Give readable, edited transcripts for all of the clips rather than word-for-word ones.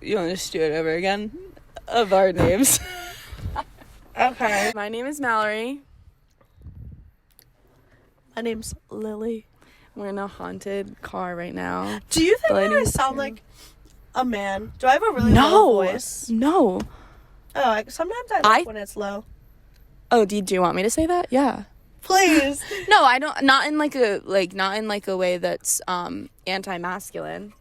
You want to just do it over again? Of our names. Okay. My name is Mallory. My name's Lily. We're in a haunted car right now. Do you think that I sound like a man? Do I have a really low voice? No. Oh, sometimes I like when it's low. Oh, do you want me to say that? Yeah. Please. No, I don't. Not in like a way that's anti-masculine.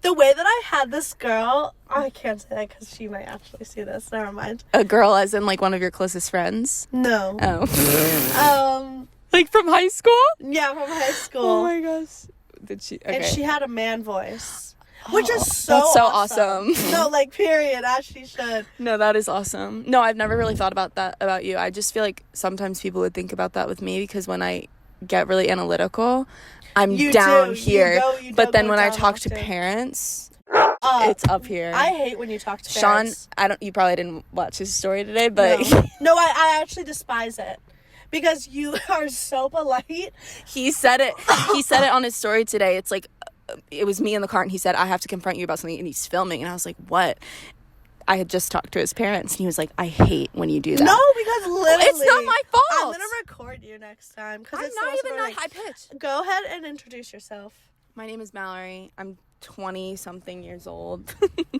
The way that I had this girl, I can't say that because she might actually see this. Never mind. A girl, as in like one of your closest friends? No. Oh. Like from high school? Yeah, from high school. Oh my gosh. Did she? Okay. And she had a man voice, which is so awesome. No, like period, as she should. No, that is awesome. No, I've never really thought about that about you. I just feel like sometimes people would think about that with me because when I get really analytical, I'm down here. But then when I talk to parents, it's up here. I hate when you talk to parents. Sean, you probably didn't watch his story today, but no, I actually despise it. Because you are so polite. He said it on his story today. It's like, it was me in the car, and he said, I have to confront you about something, and he's filming. And I was like, what? I had just talked to his parents, and he was like, I hate when you do that. No, because literally. It's not my fault. I'm going to record you next time. I'm not even that high pitched. Go ahead and introduce yourself. My name is Mallory. I'm 20-something years old.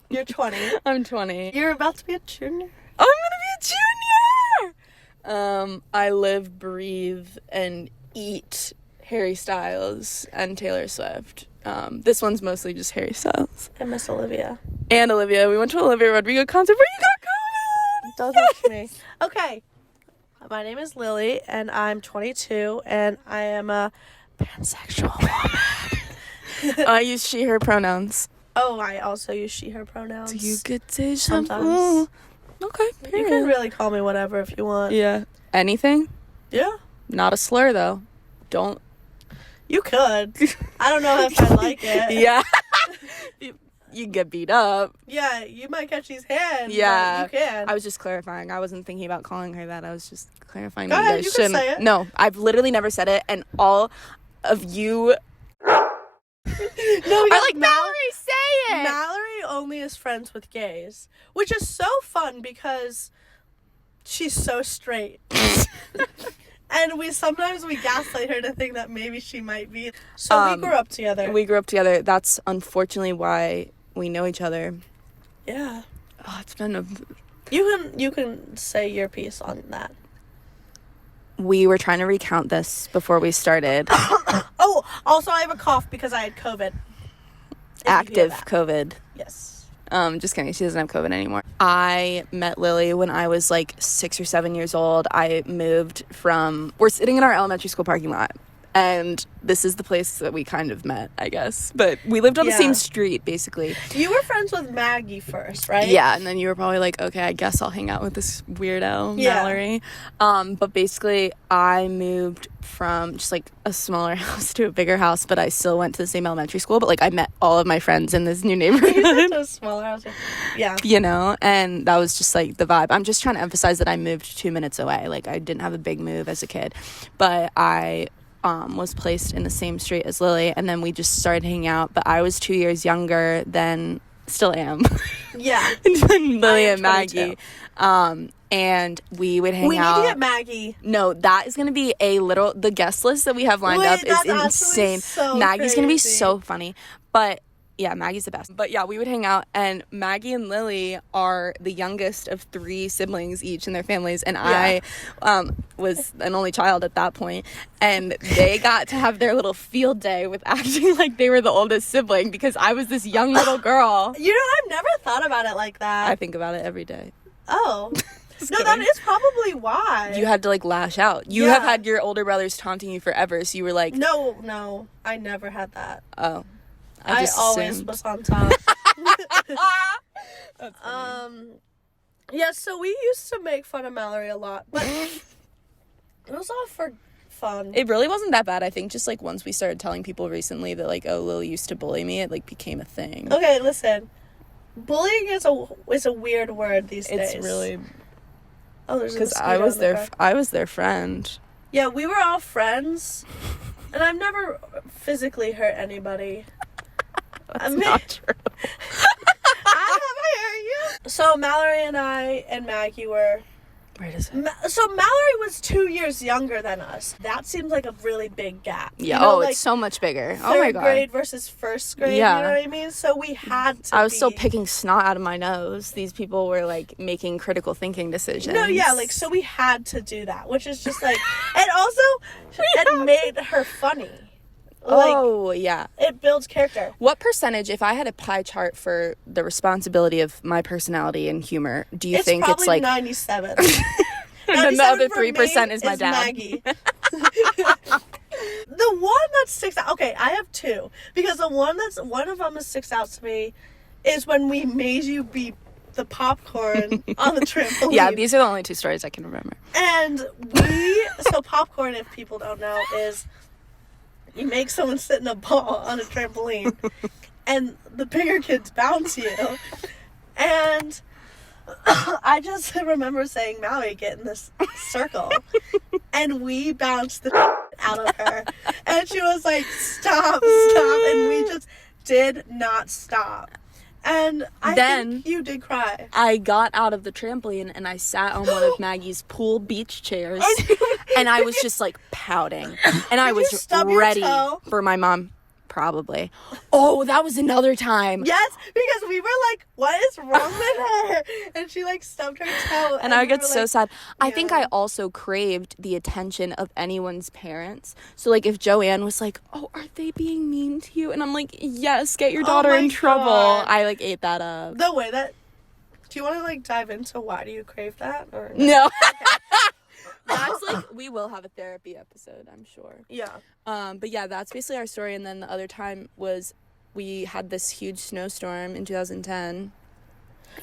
You're 20. I'm 20. You're about to be a junior. I'm going to be a junior! I live, breathe, and eat Harry Styles and Taylor Swift. This one's mostly just Harry Styles. And Miss Olivia. And Olivia. We went to Olivia Rodrigo concert where you got COVID! Don't touch me. Okay. My name is Lily, and I'm 22, and I am a pansexual woman. I use she, her pronouns. Oh, I also use she, her pronouns. Do you get to sometimes? Okay, period. You can really call me whatever if you want. Yeah. Anything? Yeah. Not a slur, though. Don't. You could. I don't know if I like it. Yeah. You get beat up. Yeah, you might catch these hands. Yeah. But you can. I was just clarifying. I wasn't thinking about calling her that. I was just clarifying. Go that ahead, you guys you can shouldn't. say it. No, I've literally never said it, and all of you are like, Mallory, say it! Mallory only is friends with gays, which is so fun because she's so straight. And we gaslight her to think that maybe she might be. So we grew up together. That's unfortunately why we know each other. Yeah. Oh, it's been a... You can say your piece on that. We were trying to recount this before we started. Oh, also I have a cough because I had COVID. Active COVID. Yes. Just kidding. She doesn't have COVID anymore. I met Lily when I was like 6 or 7 years old. We're sitting in our elementary school parking lot. And this is the place that we kind of met, I guess. But we lived on the same street, basically. You were friends with Maggie first, right? Yeah, and then you were probably like, okay, I guess I'll hang out with this weirdo, Mallory. But basically, I moved from just like a smaller house to a bigger house, but I still went to the same elementary school. But like, I met all of my friends in this new neighborhood. You went to a smaller house. Yeah. You know, and that was just like the vibe. I'm just trying to emphasize that I moved 2 minutes away. Like, I didn't have a big move as a kid, but I was placed in the same street as Lily, and then we just started hanging out. But I was 2 years younger than, still am. Yeah. than Lily and Maggie. And we would hang out. We need to get Maggie. No, that is going to be the guest list that we have lined up is insane. Maggie's going to be so funny. But yeah, Maggie's the best. But yeah, we would hang out, and Maggie and Lily are the youngest of 3 siblings each in their families, and I was an only child at that point, and they got to have their little field day with acting like they were the oldest sibling because I was this young little girl. You know, I've never thought about it like that. I think about it every day. Oh. No, that is probably why. You had to like lash out. You have had your older brothers taunting you forever, so you were like... No, I never had that. Oh. I always was on top. That's funny. Yeah, so we used to make fun of Mallory a lot, but it was all for fun. It really wasn't that bad. I think just like once we started telling people recently that like, oh, Lily used to bully me, it like became a thing. Okay, listen. Bullying is a weird word these days. It's really... Oh, there's a because I was their friend. Yeah, we were all friends, and I've never physically hurt anybody. That's not true. I So Mallory and I and Maggie were... Where is it? So Mallory was 2 years younger than us. That seems like a really big gap. Yeah, like it's so much bigger. Oh my God. 3rd grade versus 1st grade, you know what I mean? So we had to I was still picking snot out of my nose. These people were, like, making critical thinking decisions. No, yeah, like, so we had to do that, which is just, like... And also, it made her funny. Like, yeah. It builds character. What percentage, if I had a pie chart for the responsibility of my personality and humor, do you think it's like... 97. And then the other 3% is my dad. Maggie. The one that sticks out... Okay, I have two. Because one of them that sticks out to me is when we made you beat the popcorn on the trampoline. Yeah, these are the only two stories I can remember. And so popcorn, if people don't know, is... You make someone sit in a ball on a trampoline, and the bigger kids bounce you. And I just remember saying, Mallory, get in this circle. And we bounced the out of her. And she was like, stop. And we just did not stop. And I think you did cry. I got out of the trampoline and I sat on one of Maggie's pool beach chairs and I was just like pouting. And I was ready for my mom. Probably. Oh, that was another time. Yes, because we were like, what is wrong with her? And she like stubbed her toe. And I would get so sad. I think I also craved the attention of anyone's parents. So like if Joanne was like, oh, are they being mean to you? And I'm like, yes, get your daughter in trouble. God. I like ate that up. The way that... Do you want to like dive into why do you crave that? Or no. Okay. That's like, we will have a therapy episode, I'm sure. Yeah. But yeah, that's basically our story. And then the other time was we had this huge snowstorm in 2010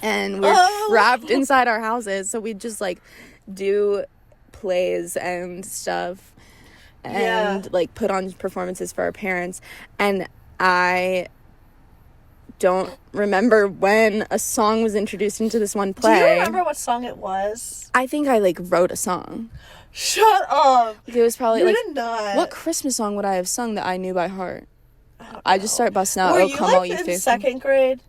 and we were trapped inside our houses. So we'd just like do plays and stuff and like put on performances for our parents. And I don't remember when a song was introduced into this one play. Do you remember what song it was? I think I like wrote a song. Shut up. It was probably you like did not. What Christmas song would I have sung that I knew by heart? I just started busting out. Were Oh, you come like all you in faithful. 2nd grade?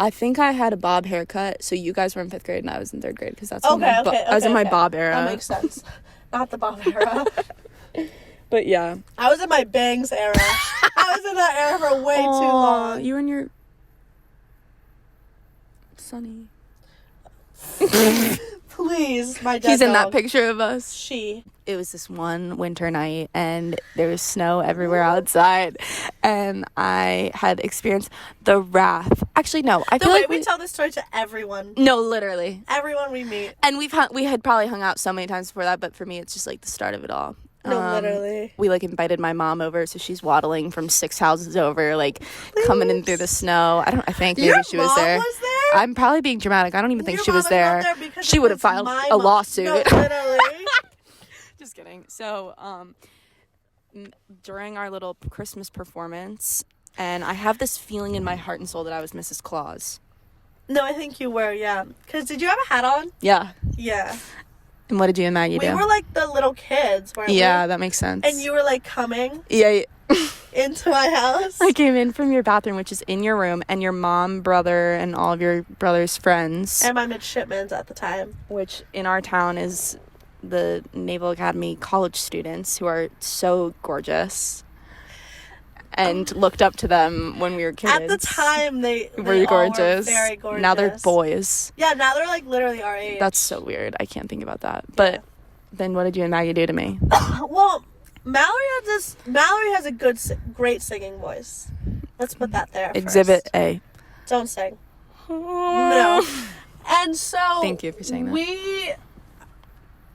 I think I had a bob haircut, so you guys were in 5th grade and I was in 3rd grade because that's I was in my bob era. That makes sense. Not the bob era. But yeah, I was in my bangs era. I was in that era for way too long. You were in your Sunny. Please, my dad. He's in that picture of us. It was this one winter night and there was snow everywhere outside and I had experienced the wrath. Actually, no. I feel like we tell this story to everyone. No, literally. Everyone we meet. And we had probably hung out so many times before that, but for me it's just like the start of it all. No, literally. We like invited my mom over, so she's waddling from 6 houses over, like coming in through the snow. I think maybe she was there. Was there? I'm probably being dramatic. I don't even think she was there. She would have filed a lawsuit. No, literally. Just kidding. So, during our little Christmas performance, and I have this feeling in my heart and soul that I was Mrs. Claus. No, I think you were, yeah. Because did you have a hat on? Yeah. Yeah. And what did you and Maggie do? We were like the little kids, weren't we? Yeah, that makes sense. And you were like coming into my house. I came in from your bathroom, which is in your room, and your mom, brother, and all of your brother's friends. And my midshipmans at the time. Which in our town is the Naval Academy college students who are so gorgeous. And looked up to them when we were kids. At the time, they were gorgeous. Were very gorgeous. Now they're boys. Yeah, now they're like literally our age. That's so weird. I can't think about that. But then what did you and Maggie do to me? Well, Mallory has a great singing voice. Let's put that there Exhibit first. A. Don't sing. No. And so... Thank you for saying that. We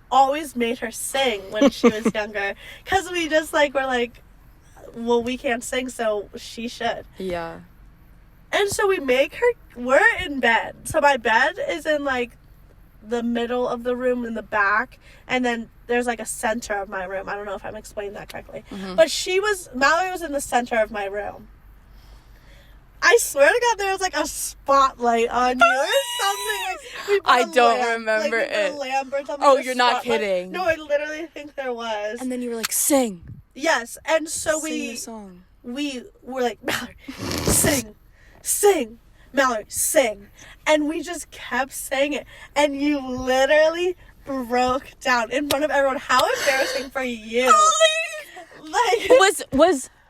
always made her sing when she was younger. Because we just like were like... Well, we can't sing, so she should. Yeah. And so we make her... We're in bed. So my bed is in, like, the middle of the room in the back. And then there's, like, a center of my room. I don't know if I'm explaining that correctly. Mm-hmm. But Mallory was in the center of my room. I swear to God, there was, like, a spotlight on you or something. Like, I don't remember it. A lamp or something. Oh, you're not kidding. No, I literally think there was. And then you were like, sing. Yes, and so sing the song. we were like, Mallory, sing, Mallory, sing. And we just kept saying it. And you literally broke down in front of everyone. How embarrassing for you. Like,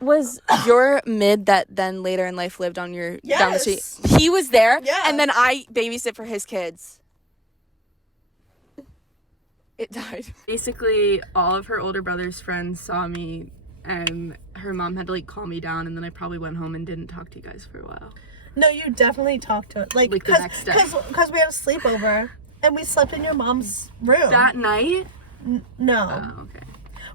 was your mid that then later in life lived on your down the street? He was there, and then I babysit for his kids. It died. Basically, all of her older brother's friends saw me, and her mom had to like calm me down, and then I probably went home and didn't talk to you guys for a while. No, you definitely talked to it. Like the next day. Because we had a sleepover, and we slept in your mom's room. That night? No. Oh, okay.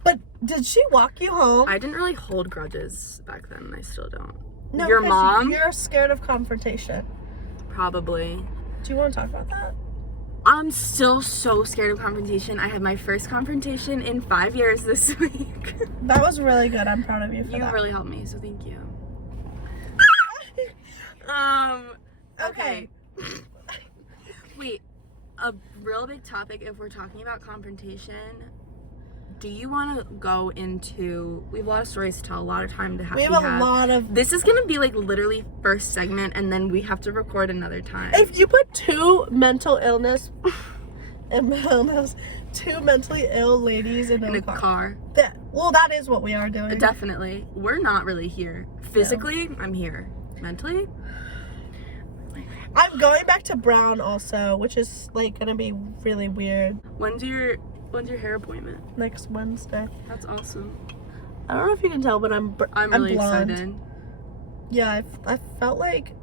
But did she walk you home? I didn't really hold grudges back then, and I still don't. No, your mom? You're scared of confrontation. Probably. Do you want to talk about that? I'm still so scared of confrontation. I had my first confrontation in 5 years this week. That was really good. I'm proud of you for that. You really helped me, so thank you. Okay. Wait, a real big topic if we're talking about confrontation. Do you want to go into... We have a lot of stories to tell, a lot of time to have. We have a lot of... This is going to be like literally first segment, and then we have to record another time. If you put two mentally ill ladies in a car. That is what we are doing. Definitely. We're not really here. Physically, no. I'm here. Mentally, I'm going back to Brown also, which is like gonna be really weird. When's your hair appointment? Next Wednesday. That's awesome. I don't know if you can tell, but I'm really blonde. excited. Yeah, I felt like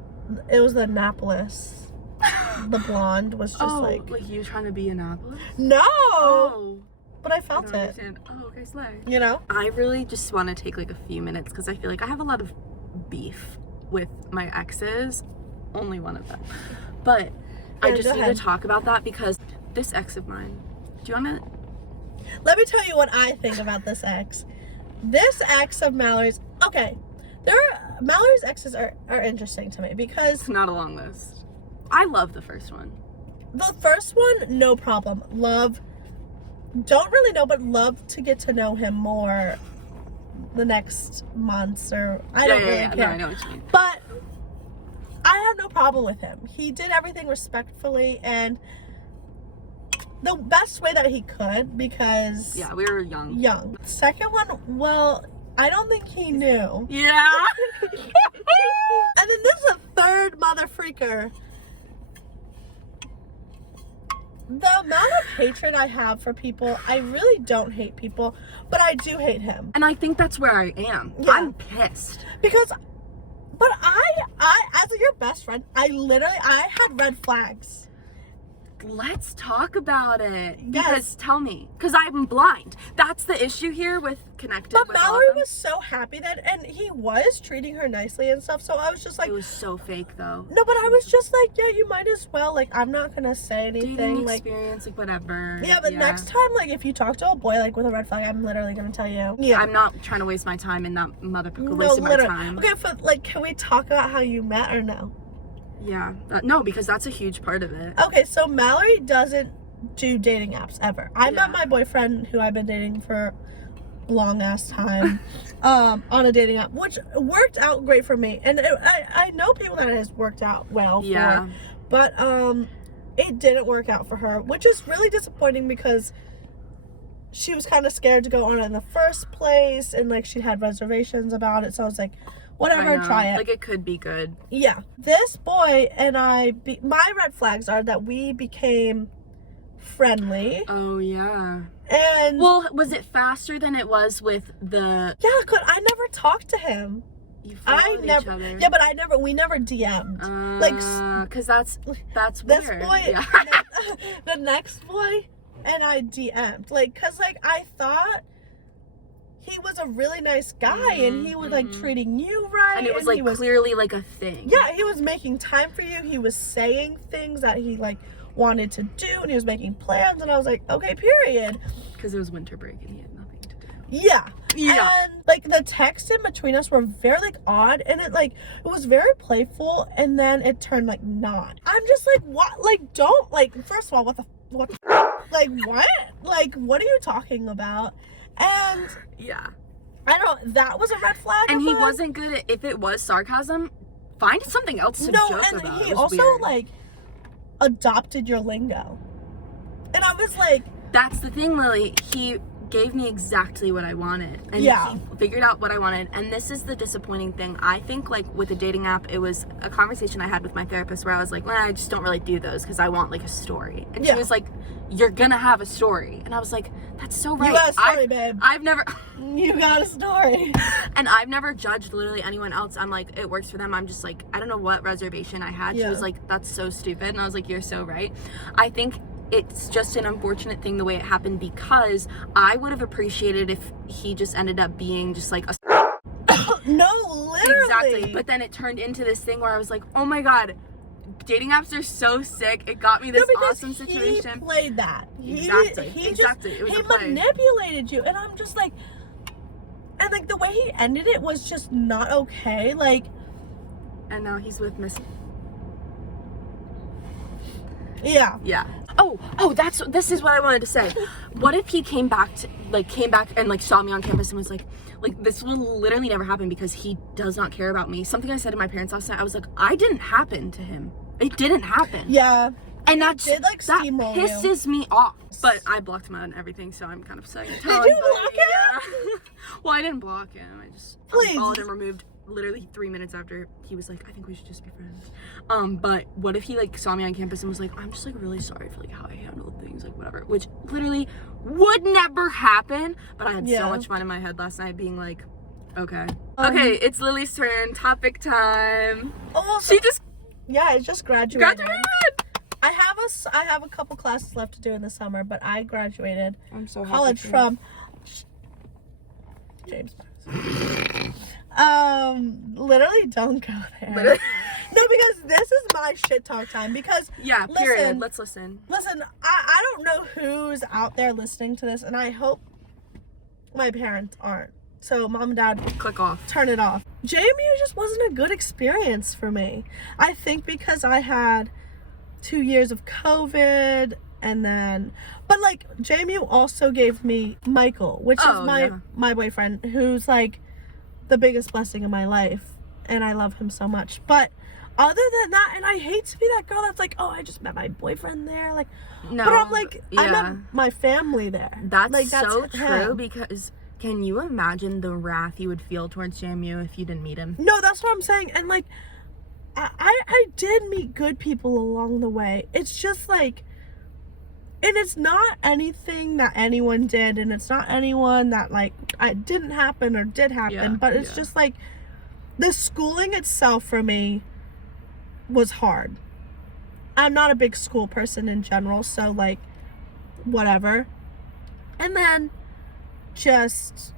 it was the Annapolis. The blonde was just like you trying to be Annapolis? No. Oh. But I felt I it. don't understand. Oh, okay, slay. You know? I really just want to take like a few minutes because I feel like I have a lot of beef with my exes. Only one of them. But I just need to talk about that because this ex of mine. Do you want to... Let me tell you what I think about this ex. This ex of Mallory's... Okay. Mallory's exes are interesting to me because... It's not a long list. I love the first one. The first one, no problem. Love... Don't really know, but love to get to know him more the next months or... I don't really care. No, I know what you mean. But I have no problem with him. He did everything respectfully and the best way that he could because... Yeah, we were young. Second one, well, I don't think he knew. Yeah. And then this is a third mother freaker. The amount of hatred I have for people, I really don't hate people, but I do hate him. And I think that's where I am. Yeah. I'm pissed. But I, as your best friend, I had red flags. Let's talk about it. Yes. Because tell me. Because I'm blind. That's the issue here with connected. But with Mallory was so happy and he was treating her nicely and stuff. So I was just like, it was so fake though. No, but I was just like, yeah, you might as well. Like, I'm not gonna say anything. Dating experience, like whatever. Yeah, but next time, like, if you talk to a boy like with a red flag, I'm literally gonna tell you. Yeah. I'm not trying to waste my time, and that motherfucker wasted my time. Okay, but like, can we talk about how you met or no? Yeah. No, because that's a huge part of it. Okay, so Mallory doesn't do dating apps ever. I met my boyfriend, who I've been dating for a long ass time, on a dating app, which worked out great for me. And I know people that it has worked out well for, but it didn't work out for her, which is really disappointing because she was kind of scared to go on it in the first place, and like she had reservations about it. So I was like, whatever, try it. Like, it could be good. Yeah. This boy and my red flags are that we became friendly. Oh, yeah. And... Well, was it faster than it was with the... Yeah, I never talked to him. You followed each other. Yeah, but we never DM'd. Because that's weird. This boy, the next boy, and I DM'd. Like, because, like, I thought... He was a really nice guy, and he was like treating you right, and it was like clearly like a thing. Yeah, he was making time for you. He was saying things that he like wanted to do, and he was making plans. And I was like, okay, period. Because it was winter break, and he had nothing to do. Yeah. And like the text in between us were very like odd, and it was very playful, and then it turned like not. I'm just like, what? Like, don't like. First of all, what? Like, what? Like, what are you talking about? And yeah, I don't know, that was a red flag. And he wasn't good at, if it was sarcasm, find something else to joke about. No, and he also, weird. Like, adopted your lingo. And I was like... That's the thing, Lily. He gave me exactly what I wanted. And he figured out what I wanted. And this is the disappointing thing. I think, like, with the dating app, it was a conversation I had with my therapist where I was like, well, I just don't really do those because I want, like, a story. And she was like, you're gonna have a story. And I was like, that's so right. You got a story, babe. I've never... You got a story. And I've never judged literally anyone else. I'm like, it works for them. I'm just like, I don't know what reservation I had. She was like, that's so stupid. And I was like, you're so right. I think it's just an unfortunate thing the way it happened, because I would have appreciated if he just ended up being just like a... No, literally. Exactly. But then it turned into this thing where I was like, oh my God, dating apps are so sick. It got me this awesome situation. He played that. Exactly. He manipulated you. And I'm just like... And, like, the way he ended it was just not okay. Like... And now he's with Miss... Yeah. Yeah. Oh, this is what I wanted to say. What if he came back and like saw me on campus and was like this will literally never happen because he does not care about me. Something I said to my parents last night, I was like, I didn't happen to him. It didn't happen. Yeah. And that pisses me off. But I blocked him out and everything, so I'm kind of saying. Did you block him? Yeah. Well, I didn't block him. I just followed him, removed literally 3 minutes after he was like, I think we should just be friends. But what if he like saw me on campus and was like, I'm just like really sorry for like how I handled things, like whatever, which literally would never happen. But I had so much fun in my head last night being like, okay, it's Lily's turn. Topic time. Oh, she just I just graduated. I have a couple classes left to do in the summer, but I graduated. I'm so happy college from James. Literally don't go there. Literally. No, because this is my shit talk time. Because period. Let's listen. Listen, I don't know who's out there listening to this, and I hope my parents aren't. So mom and dad, click off. Turn it off. JMU just wasn't a good experience for me. I think because I had 2 years of COVID, and then, but like JMU also gave me Michael, which is my boyfriend, who's like the biggest blessing in my life, and I love him so much. But other than that, and I hate to be that girl that's like, oh, I just met my boyfriend there, like, no, but I'm like, I met my family there. That's so true, because can you imagine the wrath you would feel towards JMU if you didn't meet him? No, that's what I'm saying. And like, I did meet good people along the way. It's just like, and it's not anything that anyone did, and it's not anyone that like didn't happen or did happen, but it's just like the schooling itself for me was hard. I'm not a big school person in general, so like whatever. And then just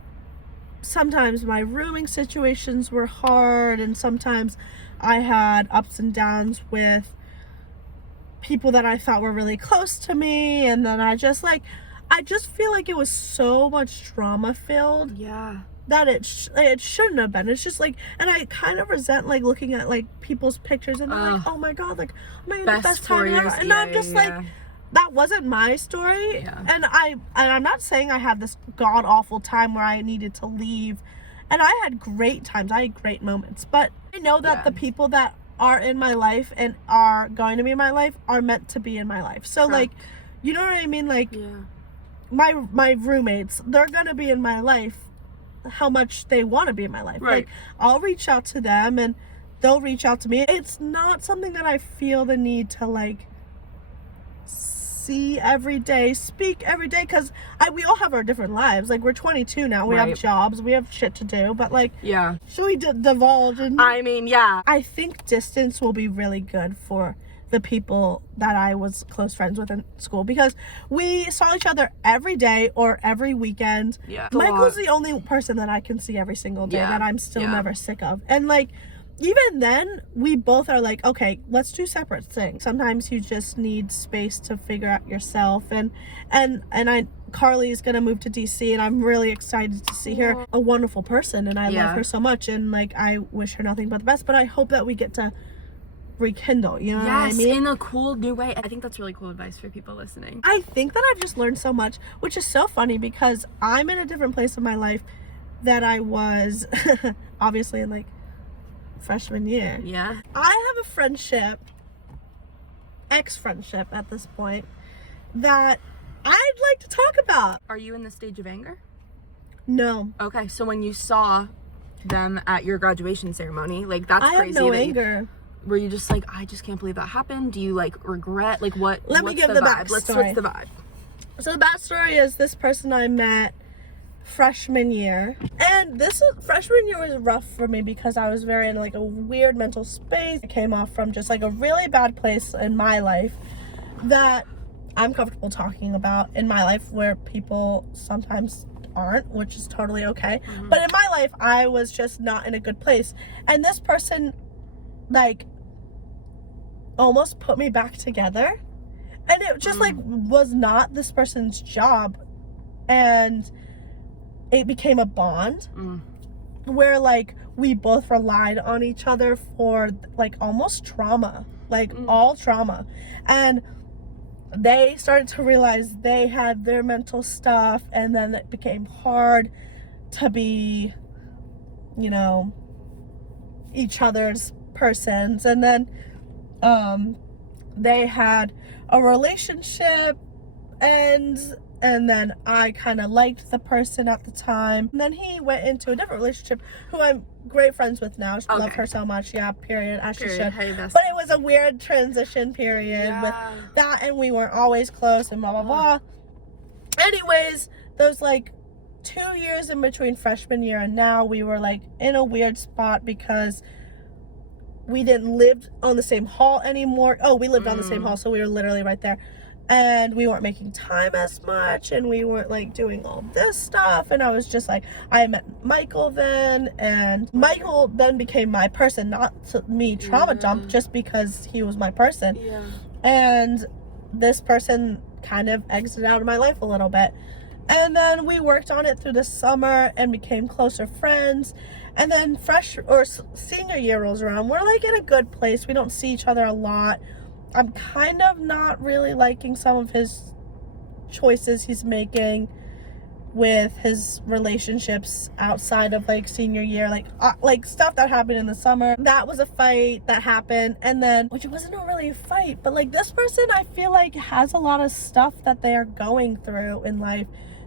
sometimes my rooming situations were hard, and sometimes I had ups and downs with people that I thought were really close to me, and then I just feel like it was so much trauma filled that it shouldn't have been. It's just like, and I kind of resent like looking at like people's pictures and they're like, oh my god, like I'm having the best time ever, and I'm just like, that wasn't my story. And I'm not saying I had this god awful time where I needed to leave, and I had great times, I had great moments, but I know that the people that are in my life and are going to be in my life are meant to be in my life. So like, you know what I mean? Like my roommates, they're gonna be in my life how much they want to be in my life. Like I'll reach out to them and they'll reach out to me. It's not something that I feel the need to like see every day, speak every day, because we all have our different lives. Like we're 22 now, we have jobs, we have shit to do, but like should we divulge? And I mean, I think distance will be really good for the people that I was close friends with in school, because we saw each other every day or every weekend. Michael's the only person that I can see every single day that I'm still never sick of, and like even then, we both are like, okay, let's do separate things. Sometimes you just need space to figure out yourself. And Carly's gonna move to DC, and I'm really excited to see her. A wonderful person, and I love her so much, and like I wish her nothing but the best. But I hope that we get to rekindle, you know what I mean? In a cool new way. I think that's really cool advice for people listening. I think that I've just learned so much, which is so funny because I'm in a different place in my life that I was obviously in like freshman year. Yeah. I have a friendship, ex-friendship at this point, that I'd like to talk about. Are you in the stage of anger? No. Okay, so when you saw them at your graduation ceremony, like, that's crazy. I have no anger. Were you just like, I just can't believe that happened? Do you, like, regret? Like, what? Let me give the backstory. What's the vibe? So the backstory is this person I met freshman year, and freshman year was rough for me because I was very in like a weird mental space. I came off from just like a really bad place in my life that I'm comfortable talking about in my life, where people sometimes aren't, which is totally okay. But in my life, I was just not in a good place, and this person like almost put me back together, and it just like was not this person's job, and it became a bond where like we both relied on each other for like almost trauma, like all trauma. And they started to realize they had their mental stuff, and then it became hard to be, you know, each other's persons. And then they had a relationship, and then I kind of liked the person at the time. And then he went into a different relationship, who I'm great friends with now. I love her so much. Yeah, period. As she should. Hey, but it was a weird transition period with that, and we weren't always close and blah, blah, blah. Anyways, those like 2 years in between freshman year and now, we were like in a weird spot because we didn't live on the same hall anymore. Oh, we lived on the same hall, so we were literally right there. And we weren't making time as much, and we weren't like doing all this stuff. And I was just like, I met Michael then, and Michael then became my person, not me trauma dump, just because he was my person. Yeah. And this person kind of exited out of my life a little bit. And then we worked on it through the summer and became closer friends. And then senior year rolls around. We're like in a good place. We don't see each other a lot. I'm kind of not really liking some of his choices he's making with his relationships outside of like senior year, like stuff that happened in the summer. That was a fight that happened, and then, which wasn't really a fight, but like this person I feel like has a lot of stuff that they are going through in life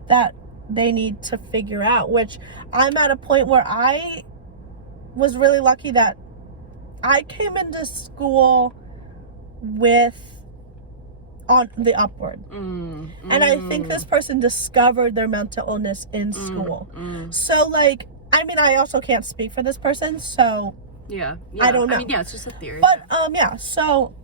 that they need to figure out, which I'm at a point where I was really lucky that I came into school on the upward. And I think this person discovered their mental illness in school. So like, I mean, I also can't speak for this person, so yeah. I don't know. I mean, yeah, it's just a theory. But yeah, so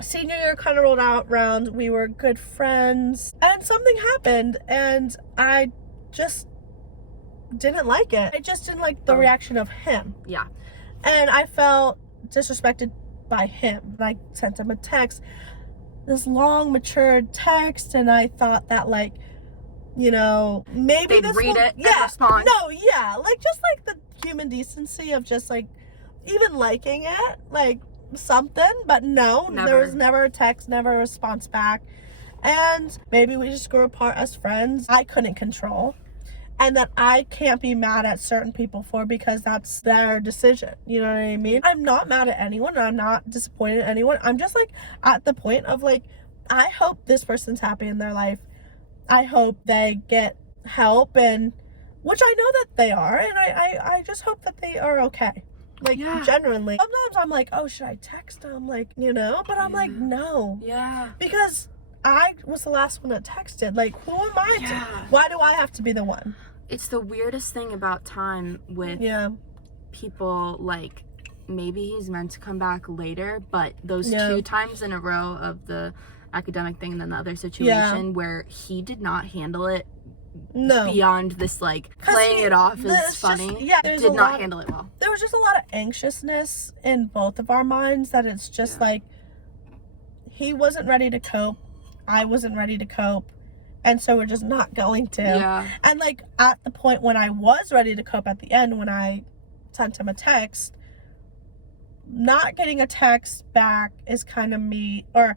senior year kind of rolled around, we were good friends, and something happened, and I just didn't like it. I just didn't like the reaction of him. Yeah. And I felt disrespected by him. I sent him a text, this long matured text, and I thought that like, you know, maybe they'd read it and respond. Like just like the human decency of just like even liking it, like something. But no, there was never a text, never a response back. And maybe we just grew apart as friends. I couldn't control, and that I can't be mad at certain people for, because that's their decision. You know what I mean? I'm not mad at anyone, and I'm not disappointed at anyone. I'm just like at the point of like, I hope this person's happy in their life. I hope they get help, and which I know that they are, and I just hope that they are okay. Like, genuinely. Sometimes I'm like, oh, should I text them? Like, you know? But I'm like, no. Yeah. Because I was the last one that texted. Like, who am I to? Why do I have to be the one? It's the weirdest thing about time with people, like, maybe he's meant to come back later, but those 2 times in a row of the academic thing and then the other situation where he did not handle it beyond this, like, playing it off as funny, did not handle it well. There was just a lot of anxiousness in both of our minds, that it's just like, he wasn't ready to cope, I wasn't ready to cope, and so we're just not going to. And like at the point when I was ready to cope at the end, when I sent him a text, not getting a text back is kind of me, or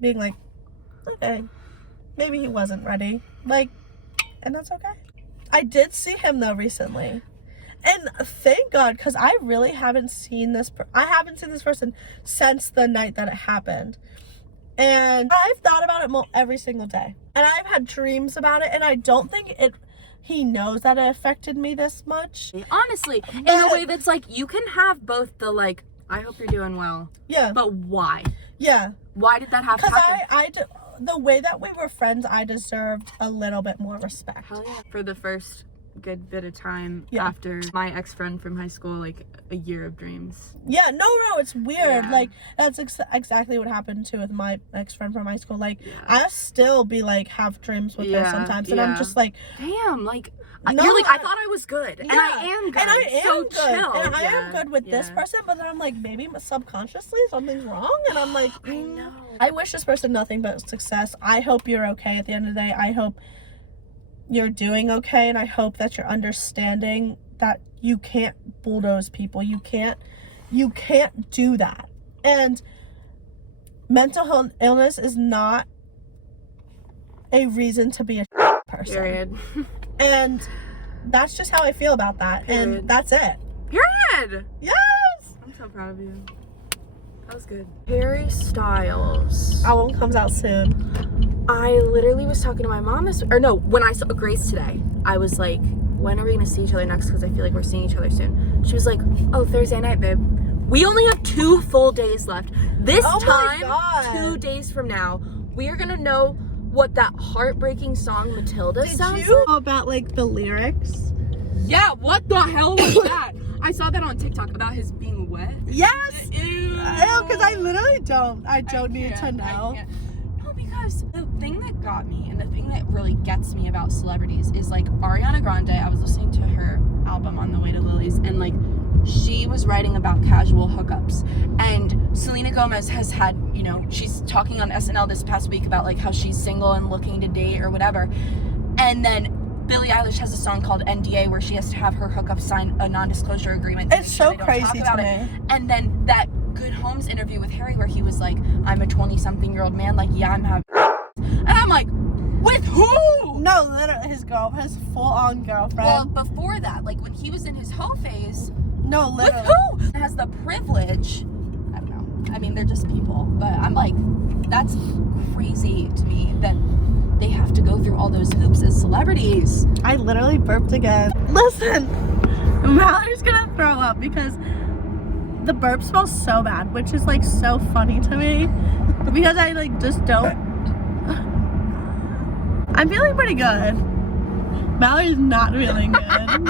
being like, okay, maybe he wasn't ready, like, and that's okay. I did see him though recently, And thank God, because I really haven't seen this. I haven't seen this person since the night that it happened. And I've thought about it every single day. And I've had dreams about it. And I don't think he knows that it affected me this much. Honestly, in a way that's like, you can have both the like, I hope you're doing well. Yeah. But why? Yeah. Why did that have to happen? Because the way that we were friends, I deserved a little bit more respect. Hell yeah. For the first good bit of time after my ex-friend from high school, like a year of dreams. Yeah, no, it's weird. Yeah. Like, that's exactly what happened too with my ex-friend from high school. Like, I still be like, have dreams with her sometimes, and I'm just like, damn, like, no, you're like, I thought I was good, and I am good, and I am so good, chill. and I am good with this person, but then I'm like, maybe subconsciously something's wrong, and I'm like, I know. I wish this person nothing but success. I hope you're okay at the end of the day. I hope you're doing okay, and I hope that you're understanding that you can't bulldoze people. You can't do that. And mental illness is not a reason to be a person. Period. And that's just how I feel about that. Period. And that's it. Period. Yes. I'm so proud of you. That was good. Harry Styles. Album comes out soon. I literally was talking to my mom when I saw Grace today, I was like, when are we gonna see each other next? Because I feel like we're seeing each other soon. She was like, oh, Thursday night, babe. We only have 2 full days left. This time, 2 days from now, we are gonna know what that heartbreaking song Matilda sounds Did you know about like the lyrics? Yeah, what the hell was that? I saw that on TikTok about his being wet. Yes. Ew. Because I literally don't. I don't need to know. No, because the thing that got me and the thing that really gets me about celebrities is like Ariana Grande. I was listening to her album on the way to Lily's, and like she was writing about casual hookups, and Selena Gomez has had, you know, she's talking on SNL this past week about like how she's single and looking to date or whatever, and then Billie Eilish has a song called NDA where she has to have her hookup sign a non-disclosure agreement. It's so crazy to me. And then that Good Homes interview with Harry where he was like, I'm a 20-something-year-old man, like, yeah, I'm having and I'm like, with who? No, literally his full-on girlfriend. Well, before that, like when he was in his hoe phase. No, literally. With who? Has the privilege. I don't know. I mean, they're just people. But I'm like, that's crazy to me that they have to go through all those hoops as celebrities. I literally burped again. Listen, Mallory's gonna throw up because the burp smells so bad, which is like so funny to me because I like just don't. I'm feeling pretty good. Mallory's not feeling good.